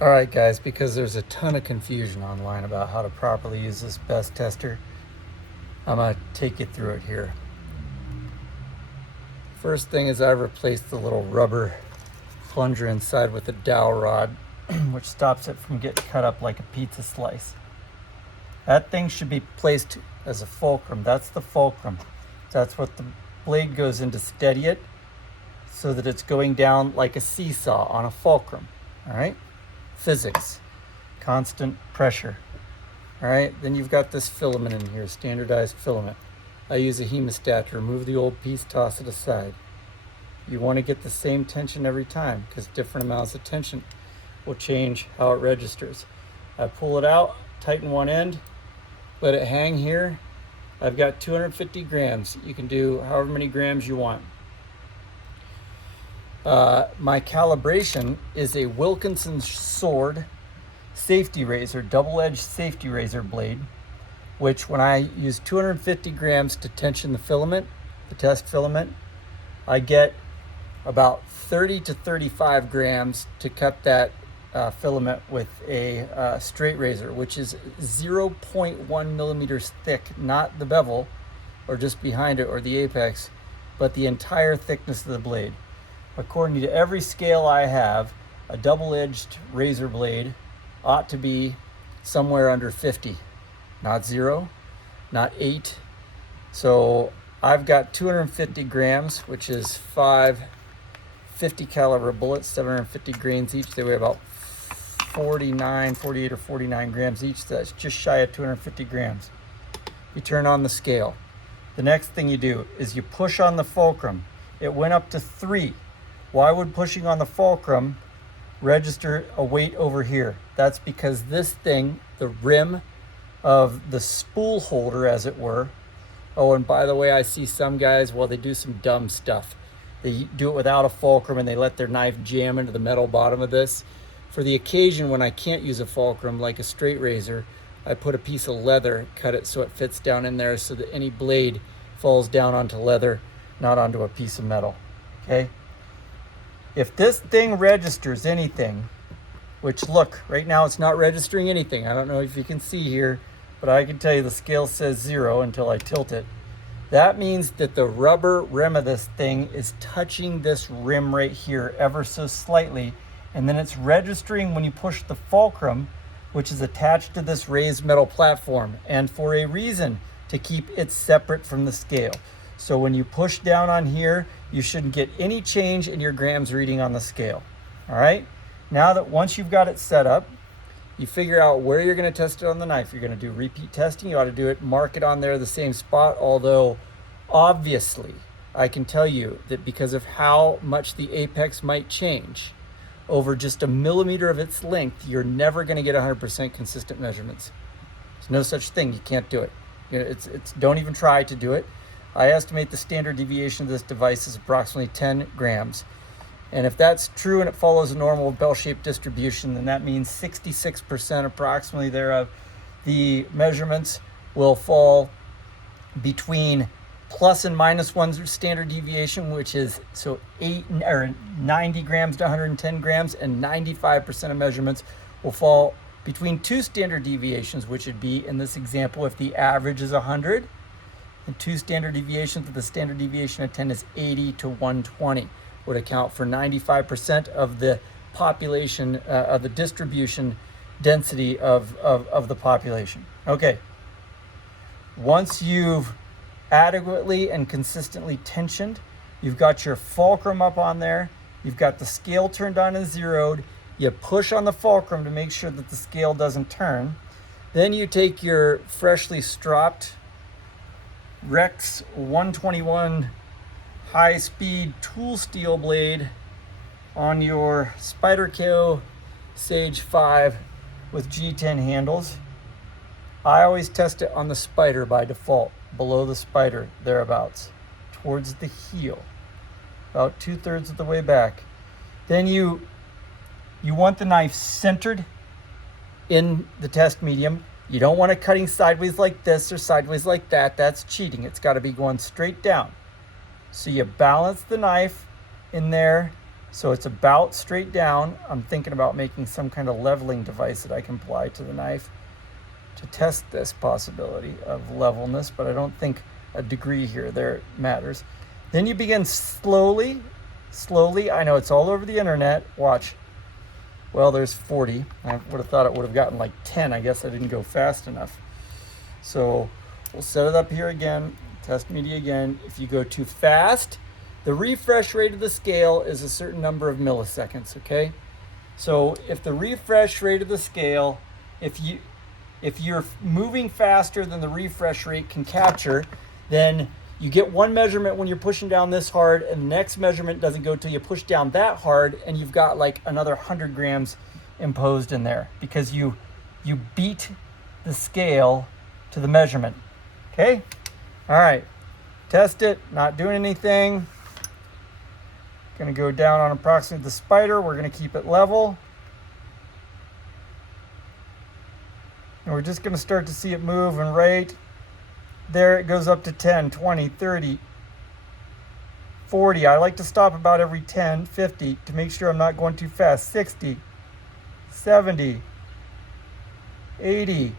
All right, guys, because there's a ton of confusion online about how to properly use this best tester, I'm going to take you through it here. First thing is I replaced the little rubber plunger inside with a dowel rod, which stops it from getting cut up like a pizza slice. That thing should be placed as a fulcrum. That's the fulcrum. That's what the blade goes in to steady it so that it's going down like a seesaw on a fulcrum. All right? Physics, constant pressure. All right, then you've got this filament in here, standardized filament. I use a hemostat to remove the old piece, toss it aside. You want to get the same tension every time because different amounts of tension will change how it registers. I pull it out, tighten one end, let it hang here. I've got 250 grams. You can do however many grams you want. My calibration is a Wilkinson sword safety razor, double-edged safety razor blade, which when I use 250 grams to tension the filament, the test filament, I get about 30 to 35 grams to cut that filament with a straight razor, which is 0.1 millimeters thick, not the bevel or just behind it or the apex, but the entire thickness of the blade. According to every scale I have, a double-edged razor blade ought to be somewhere under 50, not 0, not 8. So I've got 250 grams, which is 5 50 caliber bullets, 750 grains each. They weigh about 48 or 49 grams each. That's just shy of 250 grams. You turn on the scale. The next thing you do is you push on the fulcrum. It went up to 3. Why would pushing on the fulcrum register a weight over here? That's because this thing, the rim of the spool holder, as it were. Oh, and by the way, I see some guys, well, they do some dumb stuff. They do it without a fulcrum and they let their knife jam into the metal bottom of this. For the occasion when I can't use a fulcrum, like a straight razor, I put a piece of leather, cut it so it fits down in there so that any blade falls down onto leather, not onto a piece of metal, okay? If this thing registers anything, which look, right now it's not registering anything. I don't know if you can see here, but I can tell you the scale says 0 until I tilt it. That means that the rubber rim of this thing is touching this rim right here ever so slightly, and then it's registering when you push the fulcrum, which is attached to this raised metal platform, and for a reason, to keep it separate from the scale. So when you push down on here, you shouldn't get any change in your grams reading on the scale. All right? Now that once you've got it set up, you figure out where you're going to test it on the knife. You're going to do repeat testing. You ought to do it, mark it on there the same spot, although obviously I can tell you that because of how much the apex might change over just a millimeter of its length, you're never going to get 100% consistent measurements. There's no such thing. You can't do it. You know, don't even try to do it. I estimate the standard deviation of this device is approximately 10 grams. And if that's true and it follows a normal bell-shaped distribution, then that means 66% approximately thereof the measurements will fall between plus and minus 1 standard deviation, which is so 90 grams to 110 grams, and 95% of measurements will fall between 2 standard deviations, which would be, in this example, if the average is 100, and 2 standard deviations with the standard deviation of 10 is 80 to 120, would account for 95% of the population, of the distribution density of the population. Okay, once you've adequately and consistently tensioned, you've got your fulcrum up on there, you've got the scale turned on and zeroed, you push on the fulcrum to make sure that the scale doesn't turn, then you take your freshly stropped Rex 121 high-speed tool steel blade on your Spyderco Sage 5 with G10 handles. I always test it on the spider by default, below the spider, thereabouts, towards the heel, about 2/3 of the way back. Then you want the knife centered in the test medium. You don't want it cutting sideways like this or sideways like that. That's cheating. It's got to be going straight down. So you balance the knife in there So it's about straight down. I'm thinking about making some kind of leveling device that I can apply to the knife to test this possibility of levelness, but I don't think a degree here there matters. Then you begin slowly. I know it's all over the internet. Watch. Well, there's 40. I would have thought it would have gotten like 10. I guess I didn't go fast enough. So we'll set it up here again, test media again. If you go too fast, the refresh rate of the scale is a certain number of milliseconds, okay? So if the refresh rate of the scale, if you're moving faster than the refresh rate can capture, then you get one measurement when you're pushing down this hard, and the next measurement doesn't go till you push down that hard, and you've got like another 100 grams imposed in there because you beat the scale to the measurement. Okay? All right. Test it. Not doing anything. Going to go down on approximately the spider. We're going to keep it level. And we're just going to start to see it move, and right there it goes up to 10, 20, 30, 40. I like to stop about every 10, 50 to make sure I'm not going too fast. 60, 70, 80,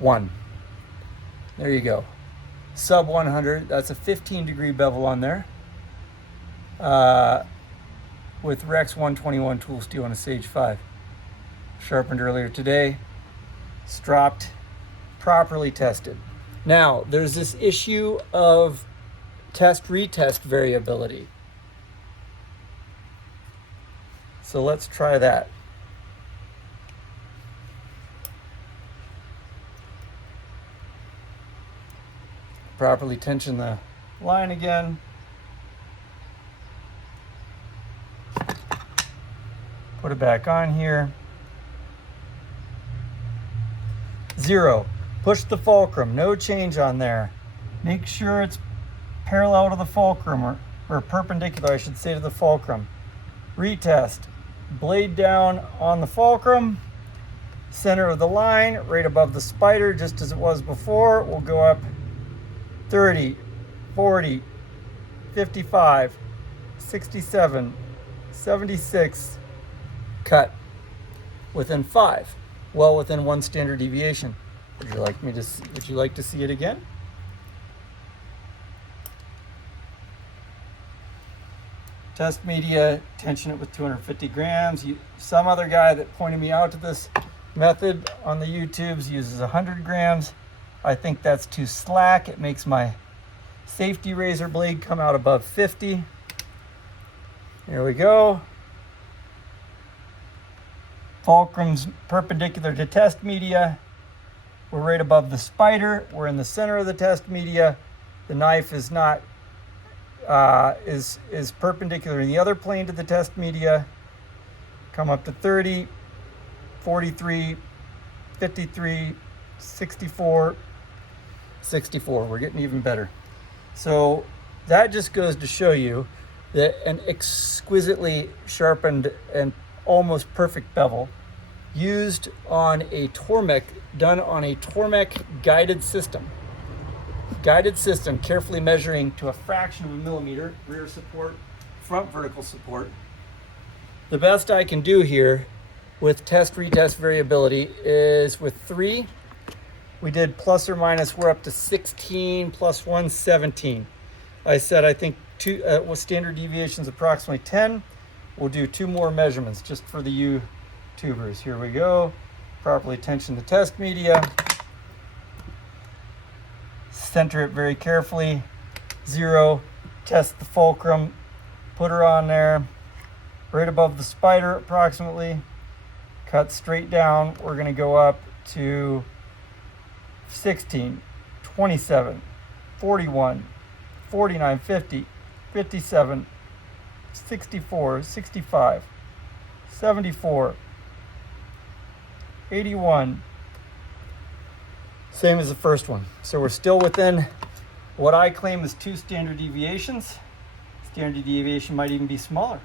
1. There you go. Sub 100. That's a 15-degree bevel on there. With Rex 121 tool steel on a Sage 5. Sharpened earlier today. Stropped. Properly tested. Now, there's this issue of test-retest variability. So let's try that. Properly tension the line again. Put it back on here. 0. Push the fulcrum, no change on there. Make sure it's parallel to the fulcrum, or perpendicular, I should say, to the fulcrum. Retest. Blade down on the fulcrum. Center of the line, right above the spider, just as it was before. We'll go up 30, 40, 55, 67, 76. Cut. Within 5. Well within 1 standard deviation. Would you like to see it again? Test media, tension it with 250 grams. Some other guy that pointed me out to this method on the YouTubes uses 100 grams. I think that's too slack. It makes my safety razor blade come out above 50. Here we go. Fulcrum's perpendicular to test media. We're right above the spider. We're in the center of the test media. The knife is not is perpendicular in the other plane to the test media. Come up to 30, 43, 53, 64, 64. We're getting even better. So that just goes to show you that an exquisitely sharpened and almost perfect bevel used on a Tormek, done on a Tormek guided system. Guided system, carefully measuring to a fraction of a millimeter, rear support, front vertical support. The best I can do here with test-retest variability is with 3, we did plus or minus, we're up to 16 plus 1, 17. I said I think with standard deviations approximately 10. We'll do 2 more measurements just for the YouTubers. Here we go. Properly tension the test media. Center it very carefully. 0. Test the fulcrum. Put her on there. Right above the spider approximately. Cut straight down. We're going to go up to 16, 27, 41, 49, 50, 57, 64, 65, 74, 81. Same as the first one. So we're still within what I claim is 2 standard deviations. Standard deviation might even be smaller.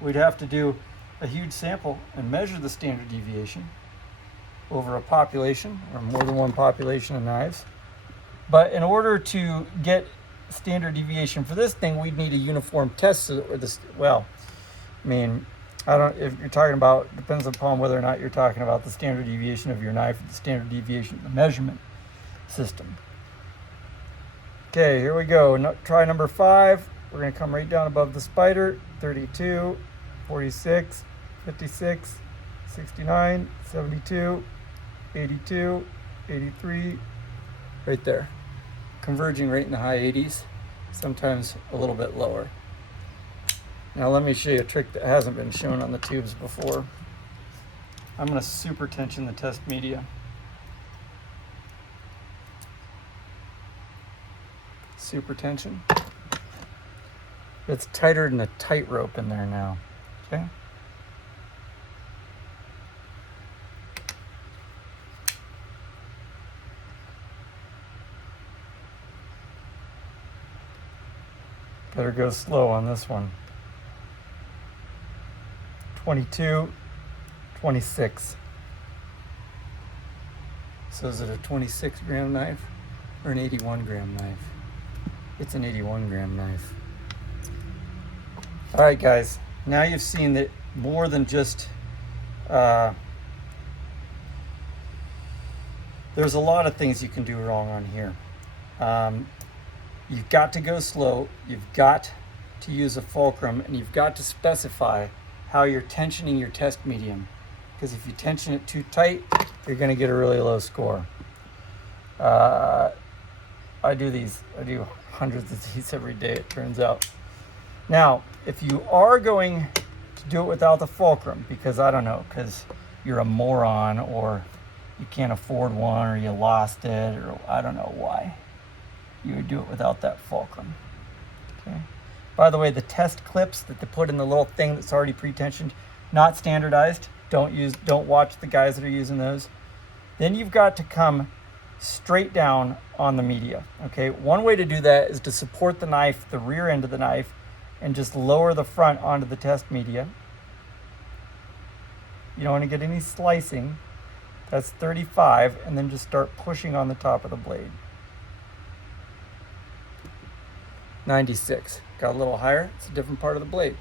We'd have to do a huge sample and measure the standard deviation over a population or more than one population of knives. But in order to get standard deviation for this thing, we'd need a uniform test, or this, well, I mean, I don't, if you're talking about, depends upon whether or not you're talking about the standard deviation of your knife or the standard deviation of the measurement system. Okay, here we go. Try number 5. We're going to come right down above the spider. 32, 46, 56, 69, 72, 82, 83, right there. Converging right in the high 80s, sometimes a little bit lower. Now let me show you a trick that hasn't been shown on the tubes before. I'm going to super tension the test media. Super tension. It's tighter than a tightrope in there now. Okay. Better go slow on this one. 22, 26. So is it a 26 gram knife or an 81 gram knife? It's an 81 gram knife. All right, guys, now you've seen that more than just, there's a lot of things you can do wrong on here. You've got to go slow, you've got to use a fulcrum, and you've got to specify how you're tensioning your test medium. Because if you tension it too tight, you're gonna get a really low score. I do hundreds of these every day, it turns out. Now, if you are going to do it without the fulcrum, because I don't know, because you're a moron, or you can't afford one, or you lost it, or I don't know why, you would do it without that fulcrum. Okay. By the way, the test clips that they put in the little thing that's already pre-tensioned, not standardized. Don't watch the guys that are using those. Then you've got to come straight down on the media. Okay. One way to do that is to support the knife, the rear end of the knife, and just lower the front onto the test media. You don't want to get any slicing. That's 35, and then just start pushing on the top of the blade. 96. Got a little higher. It's a different part of the blade.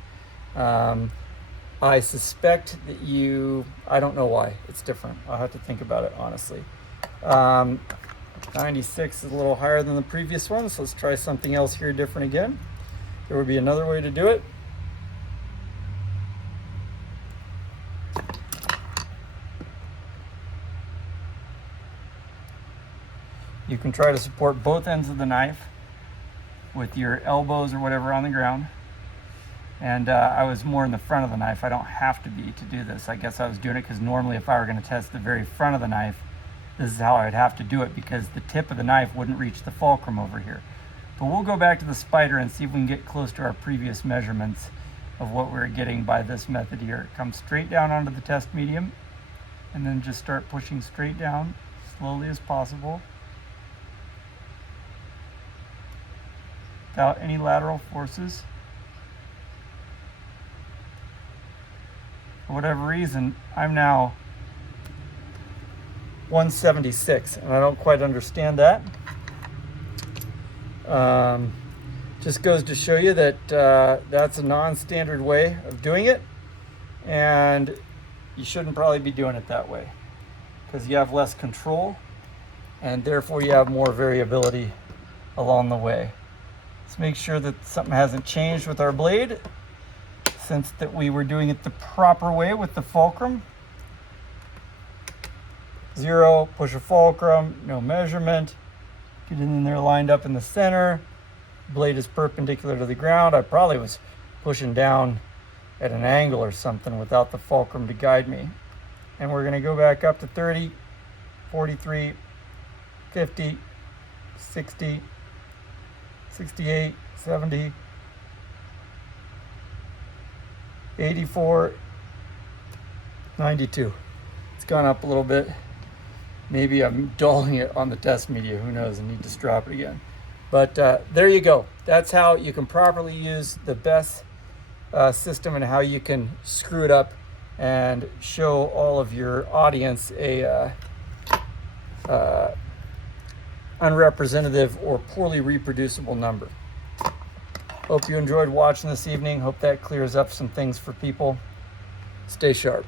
I suspect that I don't know why it's different. I'll have to think about it, honestly. 96 is a little higher than the previous one, so let's try something else here different again. There would be another way to do it. You can try to support both ends of the knife with your elbows or whatever on the ground. And I was more in the front of the knife. I don't have to be to do this. I guess I was doing it because normally if I were going to test the very front of the knife, this is how I would have to do it, because the tip of the knife wouldn't reach the fulcrum over here. But we'll go back to the spider and see if we can get close to our previous measurements of what we're getting by this method here. Come straight down onto the test medium, and then just start pushing straight down, slowly as possible, without any lateral forces. For whatever reason, I'm now 176, and I don't quite understand that. Just goes to show you that that's a non-standard way of doing it, and you shouldn't probably be doing it that way, because you have less control, and therefore you have more variability along the way. Let's make sure that something hasn't changed with our blade, since that we were doing it the proper way with the fulcrum. 0, push a fulcrum, no measurement. Get in there lined up in the center. Blade is perpendicular to the ground. I probably was pushing down at an angle or something without the fulcrum to guide me. And we're gonna go back up to 30, 43, 50, 60, 68, 70, 84, 92. It's gone up a little bit. Maybe I'm dulling it on the test media. Who knows? I need to drop it again. But there you go. That's how you can properly use the best system, and how you can screw it up and show all of your audience a unrepresentative or poorly reproducible number. Hope you enjoyed watching this evening. Hope that clears up some things for people. Stay sharp.